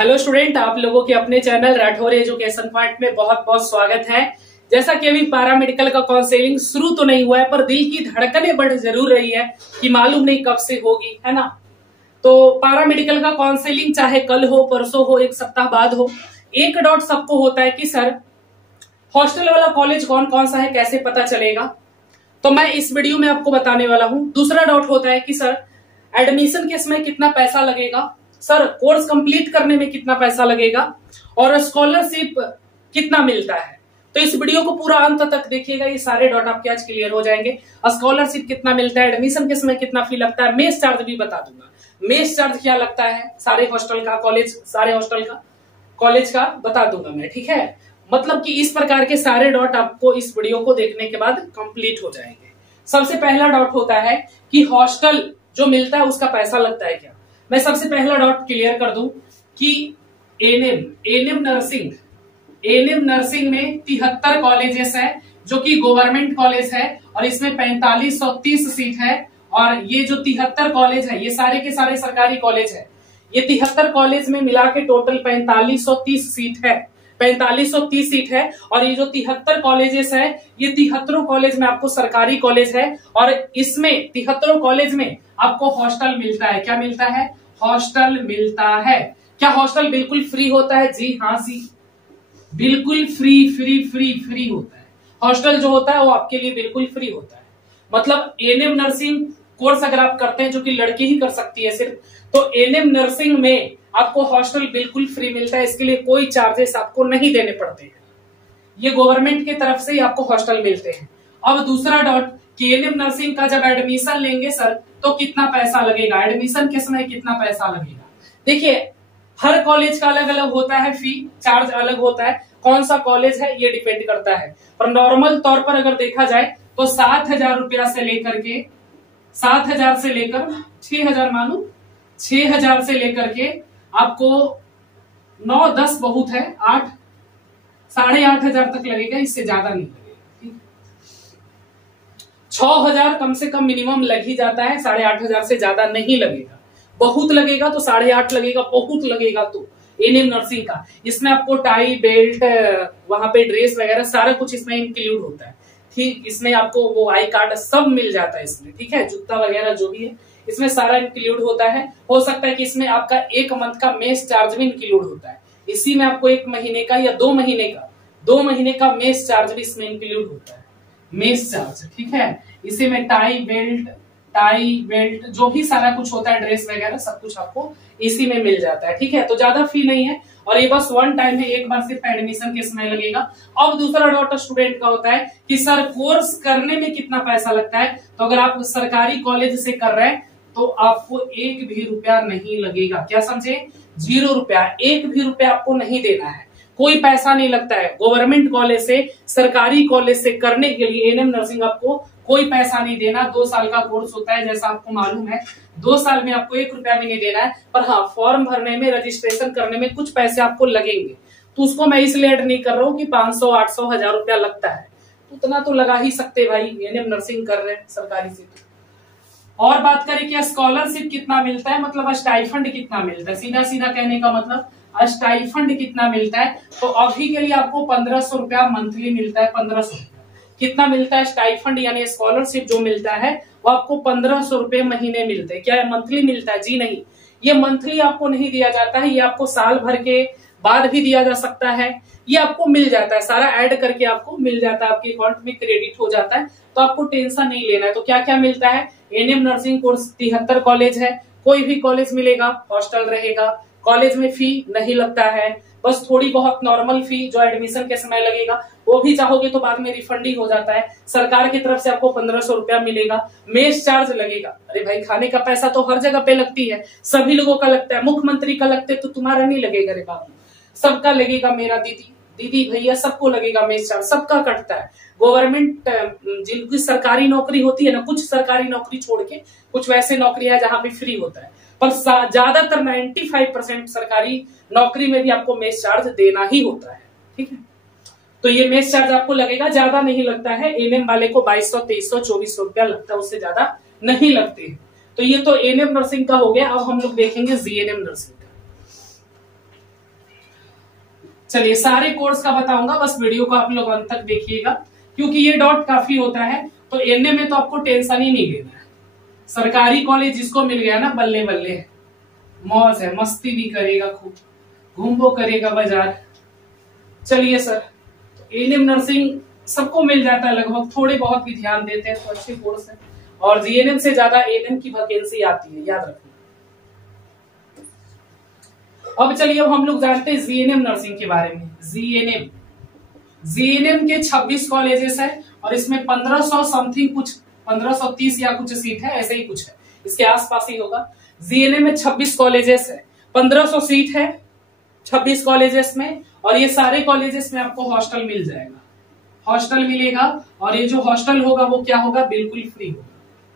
Hello student, आप लोगों के अपने चैनल राठौर एजुकेशन पॉइंट में बहुत बहुत स्वागत है। जैसा कि अभी पैरामेडिकल का काउंसलिंग शुरू तो नहीं हुआ है, पर दिल की धड़कनें बढ़ जरूर रही है कि मालूम नहीं कब से होगी, है ना। तो पैरामेडिकल का काउंसलिंग चाहे कल हो, परसों हो, एक सप्ताह बाद हो, एक डाउट सबको होता है कि सर हॉस्टल वाला कॉलेज कौन कौन सा है, कैसे पता चलेगा। तो मैं इस वीडियो में आपको बताने वाला हूं। दूसरा डाउट होता है कि सर एडमिशन के समय कितना पैसा लगेगा, सर कोर्स कंप्लीट करने में कितना पैसा लगेगा और स्कॉलरशिप कितना मिलता है। तो इस वीडियो को पूरा अंत तक देखिएगा, ये सारे डाउट आपके आज क्लियर हो जाएंगे। स्कॉलरशिप कितना मिलता है, एडमिशन के समय कितना फी लगता है, मेस चार्ज भी बता दूंगा। मेस चार्ज क्या लगता है सारे हॉस्टल का, कॉलेज का बता दूंगा मैं, ठीक है। मतलब कि इस प्रकार के सारे डाउट आपको इस वीडियो को देखने के बाद कंप्लीट हो जाएंगे। सबसे पहला डाउट होता है कि हॉस्टल जो मिलता है उसका पैसा लगता है क्या। मैं सबसे पहला डाउट क्लियर कर दूं कि एनएम नर्सिंग में 73 कॉलेजेस है जो कि गवर्नमेंट कॉलेज है और इसमें 4530 सीट है। और ये जो 73 कॉलेज है ये सारे के सारे सरकारी कॉलेज है। ये 73 कॉलेज में मिला के टोटल 4530 सीट है, 4530 सीट है। और ये जो 73 कॉलेजेस है ये 73 कॉलेज में आपको सरकारी कॉलेज है और इसमें 73 कॉलेज में आपको हॉस्टल मिलता है। क्या मिलता है? हॉस्टल मिलता है। क्या हॉस्टल बिल्कुल फ्री होता है? जी हाँ जी, बिल्कुल फ्री होता है। हॉस्टल जो होता है वो आपके लिए बिल्कुल फ्री होता है। मतलब एनएम नर्सिंग कोर्स अगर आप करते हैं, जो कि लड़की ही कर सकती है सिर्फ, तो एनएम नर्सिंग में आपको हॉस्टल बिल्कुल फ्री मिलता है। इसके लिए कोई चार्जेस आपको नहीं देने पड़ते हैं। ये गवर्नमेंट की तरफ से ही आपको हॉस्टल मिलते हैं। अब दूसरा डाउट कि एनएम नर्सिंग का जब एडमिशन लेंगे सर तो कितना पैसा लगेगा, एडमिशन के समय कितना पैसा लगेगा। देखिए हर कॉलेज का अलग अलग होता है, फी चार्ज अलग होता है। कौन सा कॉलेज है ये डिपेंड करता है, पर नॉर्मल तौर पर अगर देखा जाए तो 7,000 रुपया से लेकर के 7,000 से लेकर 6,000, मानो 6,000 से लेकर के आपको 9-10 बहुत है, 8 8,500 तक लगेगा, इससे ज्यादा नहीं लगेगा। 6,000 कम से कम मिनिमम लग ही जाता है, 8,500 से ज्यादा नहीं लगेगा। बहुत लगेगा तो 8,500 लगेगा, बहुत लगेगा तो एनएम नर्सिंग का। इसमें आपको टाई बेल्ट, वहां पे ड्रेस वगैरह सारा कुछ इसमें इंक्लूड होता है, ठीक। इसमें आपको वो आई कार्ड सब मिल जाता है इसमें, ठीक है। जूता वगैरह जो भी है इसमें सारा इंक्लूड होता है। हो सकता है कि इसमें आपका 1 मंथ का मेस चार्ज भी इंक्लूड होता है। इसी में आपको 1 महीने का या 2 महीने का मेस चार्ज भी इसमें इंक्लूड होता है, मेस चार्ज, ठीक है। इसी में टाई बेल्ट जो भी सारा कुछ होता है, ड्रेस वगैरह सब कुछ आपको इसी में मिल जाता है, ठीक है। तो ज्यादा फी नहीं है और ये बस वन टाइम है, एक बार सिर्फ एडमिशन के समय लगेगा। अब दूसरा डाउट स्टूडेंट का होता है कि सर कोर्स करने में कितना पैसा लगता है। तो अगर आप सरकारी कॉलेज से कर रहे हैं तो आपको 1 भी रुपया नहीं लगेगा। क्या समझे? 0 रुपया, 1 भी रुपया आपको नहीं देना है, कोई पैसा नहीं लगता है। गवर्नमेंट कॉलेज से, सरकारी कॉलेज से करने के लिए एनएम नर्सिंग आपको कोई पैसा नहीं देना। 2 साल का कोर्स होता है, जैसा आपको मालूम है। 2 साल में आपको 1 रुपया भी नहीं देना है। पर हाँ, फॉर्म भरने में, रजिस्ट्रेशन करने में कुछ पैसे आपको लगेंगे। तो उसको मैं इसलिए ऐड नहीं कर रहा हूँ कि 500, 800, 1000 रुपया लगता है, तो उतना तो लगा ही सकते भाई, एनएम नर्सिंग कर रहे हैं सरकारी से। और बात करें कि स्कॉलरशिप कितना मिलता है, मतलब स्टाइफंड कितना मिलता है, सीधा सीधा कहने का मतलब स्टाइफंड कितना मिलता है। तो अभी के लिए आपको 1500 रुपया मंथली मिलता है। 1500 कितना मिलता है स्टाइफंड, यानी स्कॉलरशिप जो मिलता है वो आपको 1500 रुपए महीने मिलते हैं। क्या है? मंथली मिलता है? जी नहीं, ये मंथली आपको नहीं दिया जाता है, ये आपको साल भर के बाद भी दिया जा सकता है। ये आपको मिल जाता है, सारा ऐड करके आपको मिल जाता है, आपके अकाउंट में क्रेडिट हो जाता है। तो आपको टेंशन नहीं लेना है। तो क्या क्या मिलता है? एनएम नर्सिंग कोर्स 73 कॉलेज है, कोई भी कॉलेज मिलेगा, हॉस्टल रहेगा, कॉलेज में फी नहीं लगता है, बस थोड़ी बहुत नॉर्मल फी जो एडमिशन के समय लगेगा, वो भी चाहोगे तो बाद में रिफंड ही हो जाता है। सरकार की तरफ से आपको 1500 रुपया मिलेगा। मेस चार्ज लगेगा, अरे भाई खाने का पैसा तो हर जगह पे लगती है, सभी लोगों का लगता है। मुख्यमंत्री का लगता है तो तुम्हारा नहीं लगेगा रे बाबू, सबका लगेगा। मेरा दीदी भैया सबको लगेगा मेस चार्ज, सबका कटता है। गवर्नमेंट जिनकी सरकारी नौकरी होती है ना, कुछ सरकारी नौकरी छोड़ के कुछ वैसे नौकरी है जहां पे फ्री होता है, पर ज्यादातर 95% सरकारी नौकरी में भी आपको मेस चार्ज देना ही होता है, ठीक है। तो ये मेस चार्ज आपको लगेगा, ज्यादा नहीं लगता है। एनएम वाले को 2200, 2300, 2400 रुपया लगता है, उससे ज्यादा नहीं लगते। तो ये तो एनएम नर्सिंग का हो गया। अब हम लोग देखेंगे जीएनएम नर्सिंग का। चलिए सारे कोर्स का बताऊंगा, बस वीडियो को आप लोग अंत तक देखिएगा, क्योंकि ये डॉट काफी होता है। तो एनए में तो आपको टेंशन ही नहीं लेना है। सरकारी कॉलेज जिसको मिल गया ना, बल्ले बल्ले है, मौज है, मस्ती भी करेगा, खूब घूमो करेगा बाजार। चलिए सर, तो एएनएम नर्सिंग सबको मिल जाता है लगभग, थोड़े बहुत भी ध्यान देते हैं तो अच्छे कोर्स है, और जीएनएम से ज्यादा एएनएम की वैकेंसी आती है, याद रखना। अब चलिए अब हम लोग जानते हैं जीएनएम नर्सिंग के बारे में। जीएनएम के 26 कॉलेजेस है और इसमें 1500 समथिंग, कुछ 1530 या कुछ सीट है, ऐसे ही कुछ है, इसके आसपास ही होगा। जीएनएम में 26 कॉलेजेस है, 1500 सीट है 26 कॉलेजेस में, और ये सारे कॉलेजेस में आपको हॉस्टल मिल जाएगा, हॉस्टल मिलेगा। और ये जो हॉस्टल होगा वो क्या होगा, बिल्कुल फ्री होगा।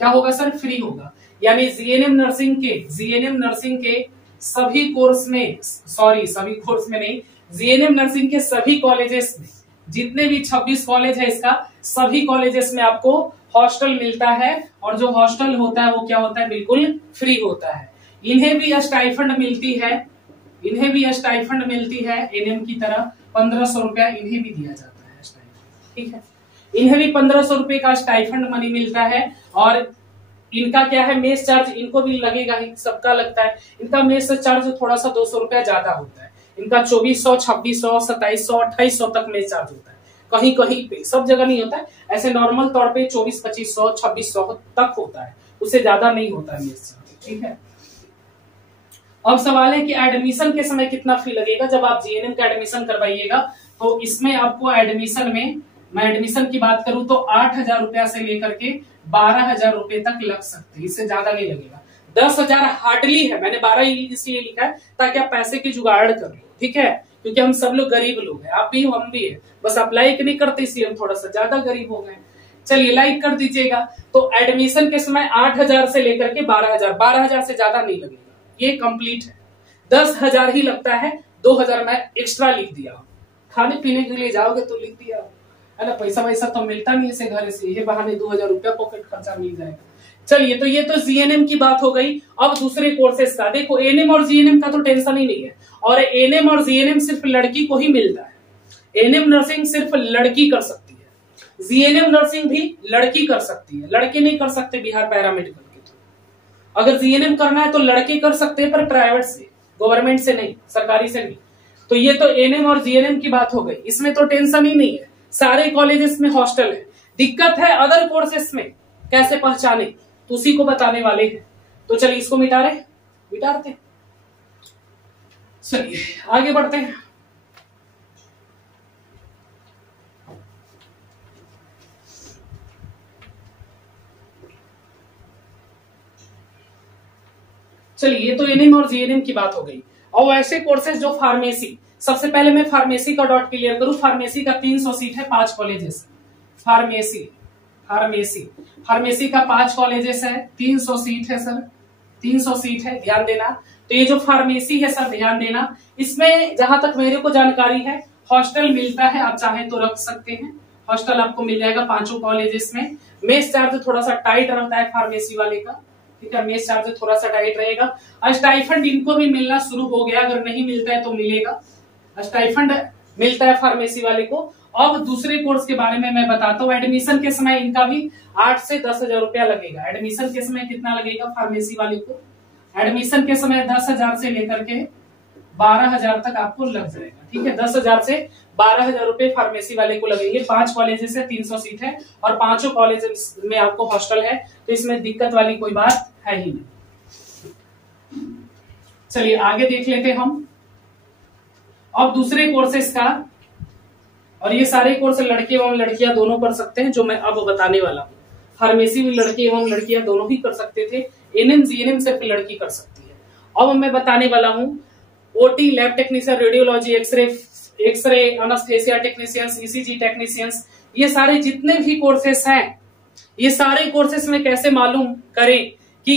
क्या होगा सर, फ्री होगा। यानी जीएनएम नर्सिंग के सभी कोर्स में, सभी कोर्स में नहीं, जीएनएम नर्सिंग के सभी कॉलेजेस में, जितने भी 26 कॉलेज है इसका, सभी कॉलेजेस में आपको हॉस्टल मिलता है, और जो हॉस्टल होता है वो क्या होता है, बिल्कुल फ्री होता है। इन्हें भी स्टाइफंड मिलती है एनएम की तरह, 1500 रुपया इन्हें भी दिया जाता है स्टाइफंड, ठीक है। इन्हें भी 1500 रुपए का स्टाइफंड मनी मिलता है, और इनका क्या है, मेस चार्ज इनको भी लगेगा ही, सबका लगता है। इनका मेस चार्ज थोड़ा सा 200 रुपया ज्यादा होता है, इनका 2400, 2600, 2700, 2800 तक मेस चार्ज होता है, कहीं कहीं पे, सब जगह नहीं होता है। ऐसे नॉर्मल तौर पे 2400, 2500, 2600 तक होता है, उससे ज्यादा नहीं होता है मेस चार्ज, ठीक है। अब सवाल है कि एडमिशन के समय कितना फी लगेगा। जब आप जीएनएम का एडमिशन करवाइएगा तो इसमें आपको एडमिशन में, मैं एडमिशन की बात करूं तो 8000 रुपया से लेकर के 12000 रुपए तक लग सकते हैं, इससे ज्यादा नहीं लगेगा। 10,000 हार्डली है, मैंने 12 इसलिए लिखा है ताकि आप पैसे की जुगाड़ कर लो, ठीक है, क्योंकि हम सब लोग गरीब लोग हैं, आप भी हो, हम भी है, बस आप लाइक नहीं करते इसलिए हम थोड़ा सा ज्यादा गरीब हो गए। चलिए लाइक कर दीजिएगा। तो एडमिशन के समय 8000 से लेकर के 12000 से ज्यादा नहीं लगेगा, ये कंप्लीट है। 10,000 ही लगता है, 2000 मैं एक्स्ट्रा लिख दिया। खाने पीने के लिए जाओगे तो लिख दिया है ना, पैसा तो मिलता नहीं है घर से, ये बहाने 2000 रुपया पॉकेट खर्चा मिल जाएगा। चलिए, तो ये तो जीएनएम की बात हो गई। अब दूसरे कोर्सेज का देखो, एएनएम और जीएनएम का तो टेंशन ही नहीं है, और एएनएम और जीएनएम सिर्फ लड़की को ही मिलता है। एएनएम नर्सिंग सिर्फ लड़की कर सकती है, जीएनएम नर्सिंग भी लड़की कर सकती है, लड़के नहीं कर सकते बिहार पैरामेडिकल के थ्रू। अगर जीएनएम करना है तो लड़के कर सकते हैं, पर प्राइवेट से, गवर्नमेंट से नहीं, सरकारी से नहीं। तो ये तो एएनएम और जीएनएम की बात हो गई, इसमें तो टेंशन ही नहीं है, सारे कॉलेजेस में हॉस्टल है। दिक्कत है अदर कोर्सेस में, कैसे पहचाने, तो उसी को बताने वाले हैं। तो चलिए इसको मिटाते चलिए आगे बढ़ते हैं। चलिए, ये तो एएनएम और जीएनएम की बात हो गई। और ऐसे कोर्सेज जो फार्मेसी, सबसे पहले मैं फार्मेसी का डॉट क्लियर करूं। फार्मेसी का 300 सीट है, 5 कॉलेजेस। फार्मेसी का 5 कॉलेजेस है, 300 सीट है सर, 300 सीट है, ध्यान देना। तो ये जो फार्मेसी है सर, ध्यान देना, इसमें जहां तक मेरे को जानकारी है हॉस्टल मिलता है, आप चाहे तो रख सकते हैं, हॉस्टल आपको मिल जाएगा 5 कॉलेजेस में। मेस चार्ज थोड़ा सा टाइट रहता है फार्मेसी वाले का, ठीक है, मेस चार्ज थोड़ा सा टाइट रहेगा। स्टाइफंड इनको भी मिलना शुरू हो गया, अगर नहीं मिलता है तो मिलेगा, स्टाइफंड मिलता है फार्मेसी वाले को। अब दूसरे कोर्स के बारे में मैं बताता हूँ। एडमिशन के समय इनका भी 8 से 10,000 रुपया लगेगा। एडमिशन के समय कितना लगेगा फार्मेसी वाले को, एडमिशन के समय 10,000 से लेकर के 12,000 तक आपको लग जाएगा, ठीक है, 10,000 से 12,000 रुपए फार्मेसी वाले को लगेंगे। 5 कॉलेजेस से 300 सीट है, और 5 कॉलेजेस में आपको हॉस्टल है, तो इसमें दिक्कत वाली कोई बात है ही नहीं। चलिए आगे देख लेते हम अब दूसरे कोर्सेस का। और ये सारे कोर्स लड़के एवं लड़कियां दोनों कर सकते हैं, जो मैं अब बताने वाला हूँ। फार्मेसी में लड़के एवं लड़कियां दोनों ही कर सकते थे, एएनएम जीएनएम सिर्फ लड़की कर सकती है। अब मैं बताने वाला हूँ OT, lab technician, radiology, X-ray, anaesthesia technicians, ECG technicians, ये सारे जितने भी कोर्सेस हैं, ये सारे कोर्सेस में कैसे मालूम करें कि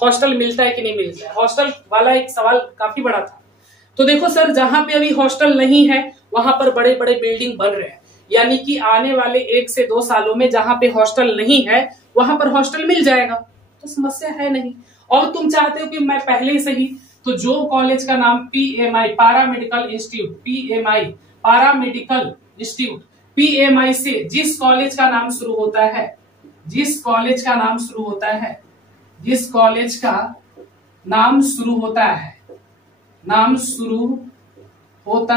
हॉस्टल मिलता है कि नहीं मिलता है। हॉस्टल वाला एक सवाल काफी बड़ा था। तो देखो सर, जहां पे अभी हॉस्टल नहीं है वहां पर बड़े बड़े बिल्डिंग बन रहे हैं, यानी कि आने वाले 1 से 2 सालों में जहां पे हॉस्टल नहीं है वहां पर हॉस्टल मिल जाएगा, तो समस्या है नहीं। और तुम चाहते हो कि मैं पहले से ही तो जो कॉलेज का नाम PMI paramedical institute, PMI paramedical institute, PMI से जिस कॉलेज का नाम शुरू होता है, जिस कॉलेज का नाम शुरू होता है, जिस कॉलेज का नाम शुरू होता है, नाम शुरू होता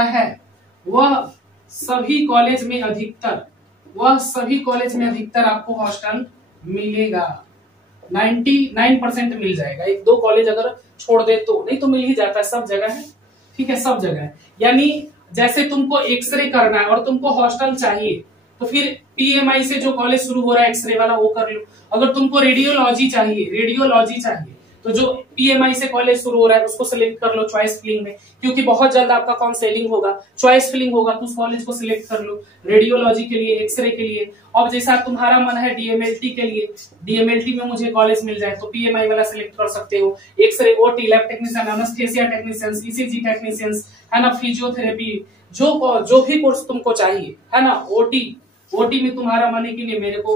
है वह सभी कॉलेज में अधिकतर आपको हॉस्टल मिलेगा। 99% मिल जाएगा। एक दो कॉलेज अगर छोड़ दे तो, नहीं तो मिल ही जाता है, सब जगह है। ठीक है, सब जगह है। यानी जैसे तुमको एक्सरे करना है और तुमको हॉस्टल चाहिए, तो फिर PMI से जो कॉलेज शुरू हो रहा है एक्सरे वाला वो कर लो। अगर तुमको रेडियोलॉजी चाहिए तो जो PMI से कॉलेज शुरू हो रहा है उसको सिलेक्ट कर लो चॉइस फिलिंग में, क्योंकि बहुत जल्द आपका काउंसलिंग होगा, चॉइस फिलिंग होगा, तो उस कॉलेज को सिलेक्ट कर लो रेडियोलॉजी के लिए, एक्सरे के लिए। और जैसा तुम्हारा मन है DMLT के लिए, DMLT में मुझे कॉलेज मिल जाए तो PMI वाला सिलेक्ट कर सकते हो। X-ray, OT, lab technician, anaesthesia technician, ECG technicians, है ना, फिजियोथेरेपी, जो भी कोर्स तुमको चाहिए, है ना, OT में तुम्हारा मन है कि नहीं मेरे को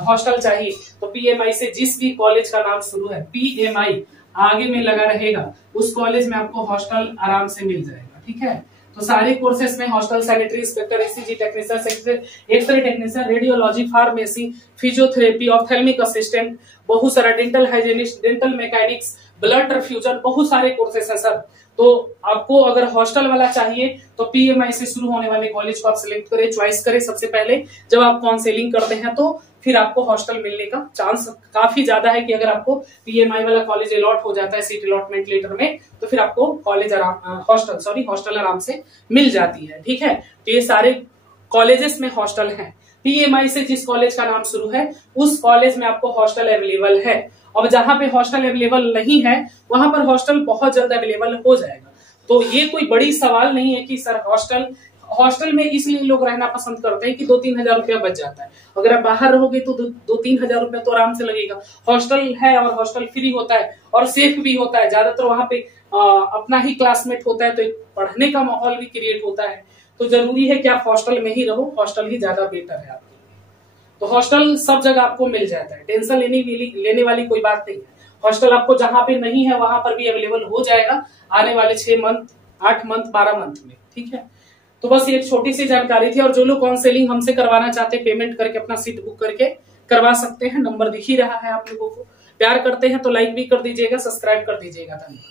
हॉस्टल चाहिए, तो PMI से जिस भी कॉलेज का नाम शुरू है PMI आगे में लगा रहेगा, उस कॉलेज में आपको हॉस्टल आराम से मिल जाएगा। ठीक है, तो सारे कोर्सेस में hostel, sanitary inspector, ECG technician, X-ray technician, radiology, pharmacy, physiotherapy, ophthalmic assistant, बहुत सारा dental hygienist, dental mechanics, blood transfusion, बहुत सारे कोर्सेस है सर। तो आपको अगर हॉस्टल वाला चाहिए तो PMI से शुरू होने वाले कॉलेज को आप सिलेक्ट करें, चॉइस करें सबसे पहले। जब आप काउंसलिंग करते हैं तो फिर आपको हॉस्टल मिलने का चांस काफी ज्यादा है कि अगर आपको PMI वाला कॉलेज अलॉट हो जाता है सीट अलॉटमेंट लेटर में, तो फिर आपको कॉलेज हॉस्टल आराम से मिल जाती है। ठीक है, तो ये सारे कॉलेजेस में हॉस्टल है। PMI से जिस कॉलेज का नाम शुरू है उस कॉलेज में आपको हॉस्टल अवेलेबल है। और जहां पे हॉस्टल अवेलेबल नहीं है वहां पर हॉस्टल बहुत जल्द अवेलेबल हो जाएगा। तो ये कोई बड़ी सवाल नहीं है कि सर हॉस्टल में इसलिए लोग रहना पसंद करते हैं कि 2-3 हजार रुपया बच जाता है। अगर आप बाहर रहोगे तो 2-3 हजार रुपया तो आराम से लगेगा। हॉस्टल है और हॉस्टल फ्री होता है और सेफ भी होता है। ज्यादातर वहां पे अपना ही क्लासमेट होता है, तो एक पढ़ने का माहौल भी क्रिएट होता है। तो जरूरी है कि आप हॉस्टल में ही रहो, हॉस्टल ही ज्यादा बेटर है आपके लिए। तो हॉस्टल सब जगह आपको मिल जाता है, टेंशन लेने वाली कोई बात नहीं है। हॉस्टल आपको जहां पे नहीं है वहां पर भी अवेलेबल हो जाएगा आने वाले 6 मंथ, 8 मंथ, 12 मंथ में। ठीक है, तो बस ये एक छोटी सी जानकारी थी। और जो लोग काउंसलिंग हमसे करवाना चाहते हैं, पेमेंट करके अपना सीट बुक करके करवा सकते हैं। नंबर दिख ही रहा है आप लोगों को। प्यार करते हैं तो लाइक भी कर दीजिएगा, सब्सक्राइब कर दीजिएगा। धन्यवाद।